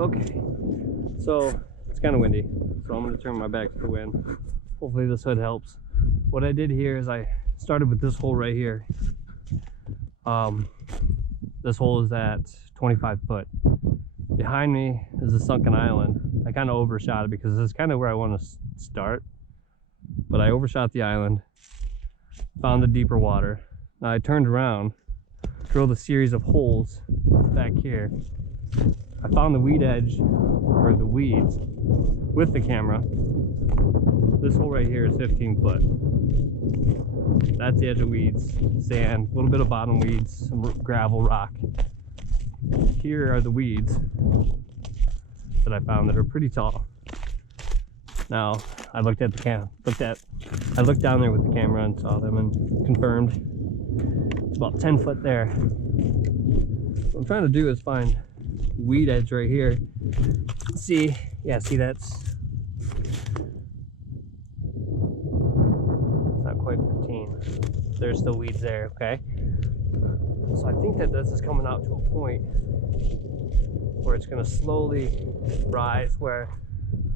Okay, so it's kind of windy, so I'm going to turn my back to the wind. Hopefully this hood helps. What I did here is I started with this hole right here. This hole is at 25 foot. Behind me is a sunken island. I kind of overshot it because this is kind of where I want to start, but I overshot the island, found the deeper water. Now I turned around, drilled a series of holes back here. I found the weed edge, or the weeds, with the camera. This hole right here is 15 foot. That's the edge of weeds, sand, a little bit of bottom weeds, some gravel, rock. Here are the weeds that I found that are pretty tall. Now, I looked at the I looked down there with the camera and saw them and confirmed it's about 10 foot there. What I'm trying to do is find weed edge right here. See, yeah, see that's not quite 15. There's still weeds there, okay? So I think that this is coming out to a point where it's going to slowly rise. Where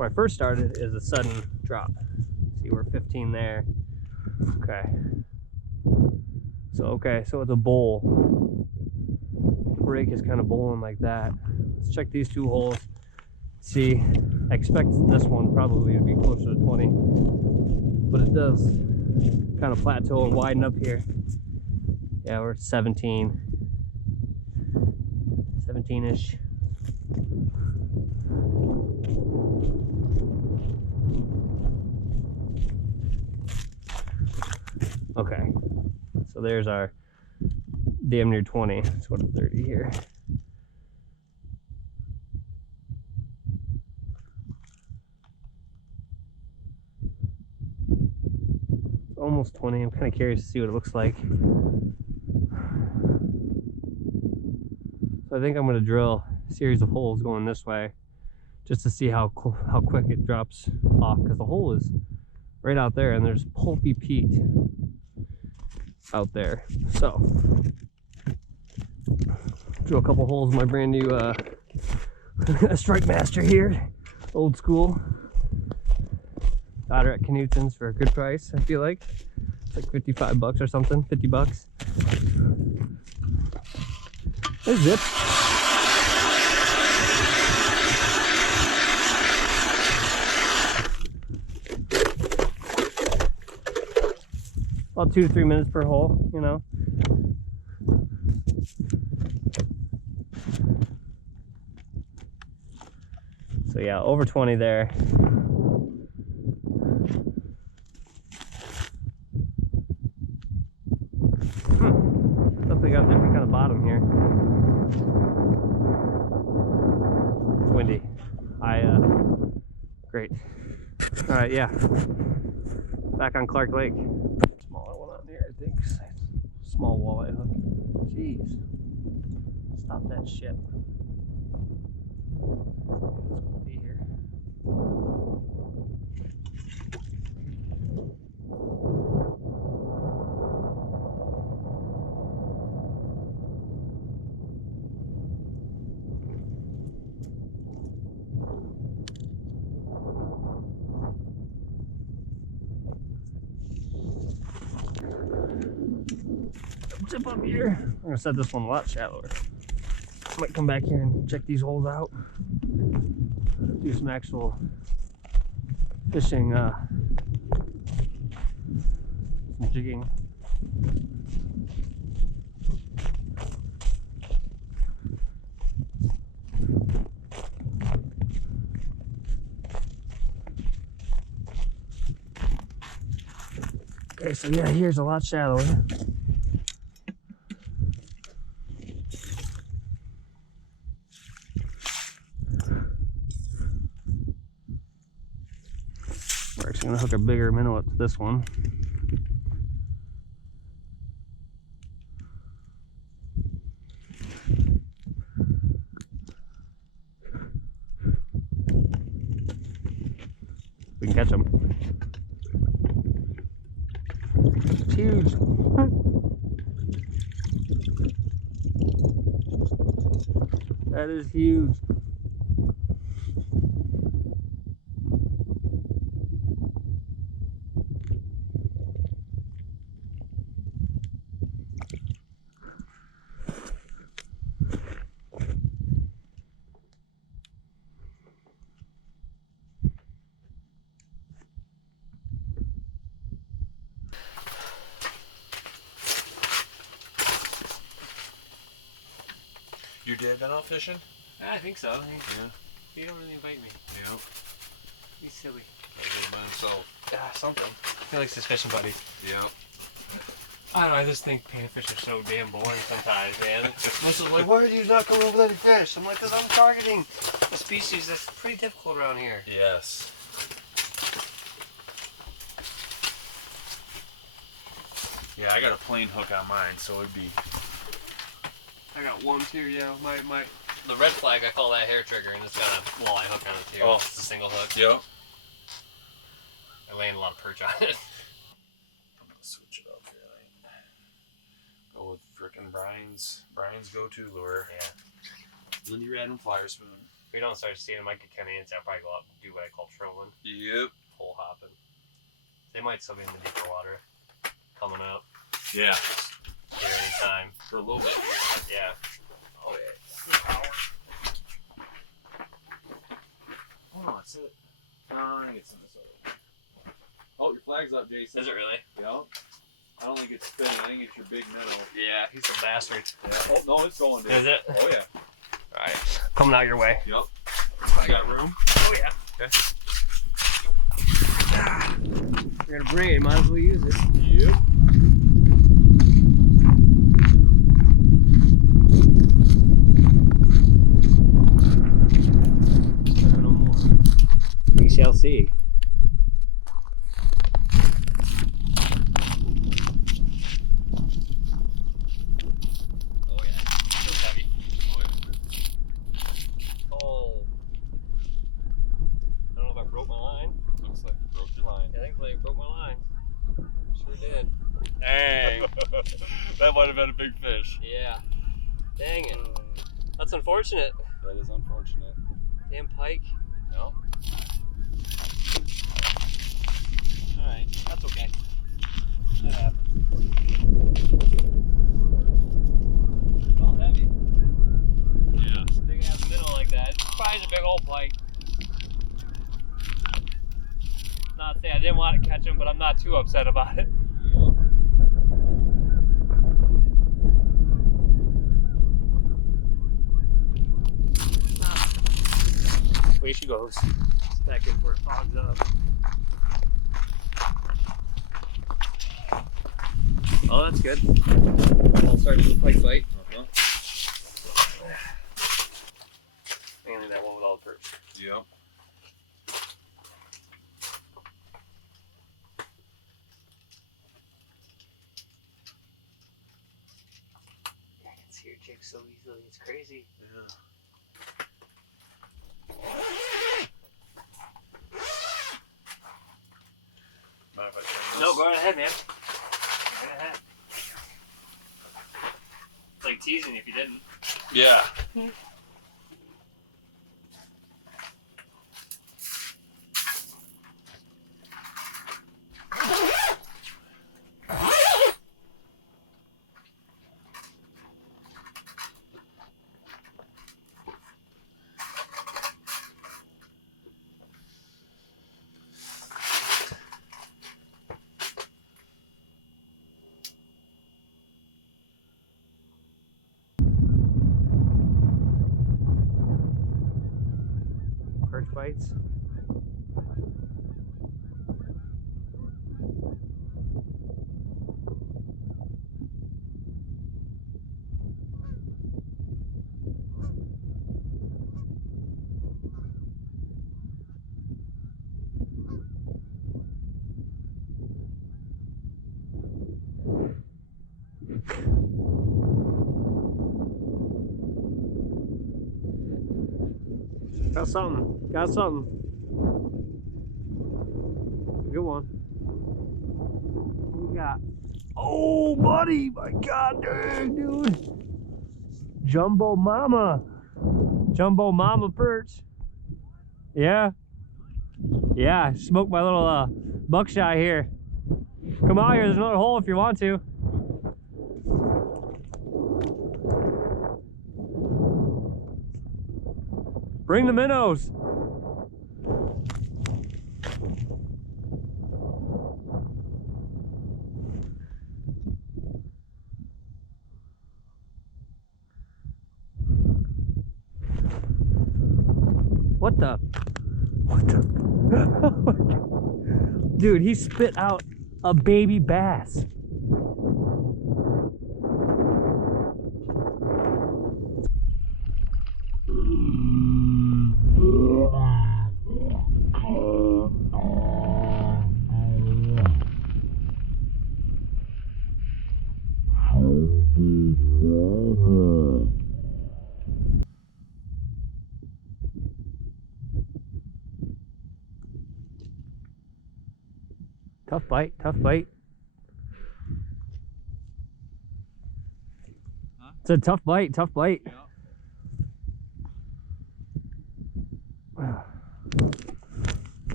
I first started is a sudden drop. See, we're 15 there. Okay. So it's a bowl. The break is kind of bowling like that. Let's check these two holes. See, I expect this one probably to be closer to 20, but it does kind of plateau and widen up here. Yeah, we're at 17-ish. Okay, so there's our damn near 20. Let's go to 30 here. Almost 20. I'm kind of curious to see what it looks like. So I think I'm going to drill a series of holes going this way just to see how quick it drops off, because the hole is right out there and there's pulpy peat out there. So drill a couple holes in my brand new Strike Master here, old school. Got her at Knutsen's for a good price. I feel like it's like 55 bucks or something, 50 bucks. There's zip. About 2 to 3 minutes per hole, you know. So yeah, over 20 there. Definitely got a different kind of bottom here. It's windy. Great. All right, yeah. Back on Clark Lake. Smaller one on here, I think. Small walleye hook. Jeez. Stop that shit. Let's be here. Zip up here. I'm gonna set this one a lot shallower. Might come back here and check these holes out. Do some actual fishing, some jigging. Okay, so yeah, here's a lot shallower. We're actually going to hook a bigger minnow up to this one. We can catch them. It's huge. That is huge. Your dad been out fishing? I think so. Yeah. He don't really invite me. Yeah. He's silly. He's by himself. Something. He likes his fishing buddies. Yeah. I don't know, I just think panfish are so damn boring sometimes, man. This is like, why are you not coming over there to fish? I'm like, because I'm targeting a species that's pretty difficult around here. Yes. Yeah, I got a plain hook on mine, so it'd be... I got one too, yeah. The red flag, I call that hair trigger, and it's got a walleye hook on it too. Oh. It's a single hook. Yep. I land a lot of perch on it. I'm gonna switch it up here. Go with frickin' Brian's go-to lure. Yeah. Lindy Rad and Flyer Spoon. If we don't start seeing them, I might get kind of antsy. I'll probably go out and do what I call trolling. Yep. Hole hopping. They might still be in the deeper water. Coming up. Yeah. Here anytime. For a little bit. Yeah. Oh yeah. Power. Hold on, that's it. I think it's in this other. Oh, your flag's up, Jason. Is it really? Yep. I don't think it's spinning. I think it's your big minnow. Yeah, he's a bastard. Yeah. Oh no, it's going, dude. Is it? Oh yeah. Alright. Coming out your way. Yep. I got room. Oh yeah. Okay. You're gonna bring it, might as well use it. Yep. No more. We shall see. Oh yeah, it's heavy. Oh yeah. Oh. I don't know if I broke my line. Looks like you broke your line. I think I broke my line. Sure did. Dang. That might have been a big fish. Yeah. Dang it. That's unfortunate. That is unfortunate. Damn pike. No. Alright, that's okay. That happens. It's all heavy. Yeah. Big ass minnow like that. It's probably a big old pike. Not saying I didn't want to catch him, but I'm not too upset about it. Way she goes. Back in where it fogs up. Oh, that's good. I'll start with the pike bite. Mainly that one with all the perch. Yep. I can see your jig so easily. It's crazy. Yeah. Mind if I turn this? No, go right ahead, man. Go right ahead. It's like teasing if you didn't. Yeah. Perch bites. Got something. Got something. Good one. What we got? Oh, buddy! My God, dang, dude! Jumbo momma. Jumbo momma perch. Yeah. Yeah, smoked my little buckshot here. Come out here, there's another hole if you want to. Bring the minnows. What the? What the? Dude, he spit out a baby bass. Tough bite, tough bite. Huh? It's a tough bite, tough bite. Yeah. I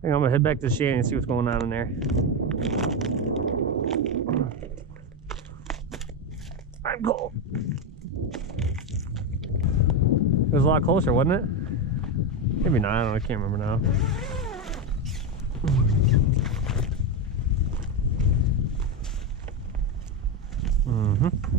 think I'm gonna head back to the shanty and see what's going on in there. I'm cold. It was a lot closer, wasn't it? Maybe not, I don't know, I can't remember now. Mm-hmm.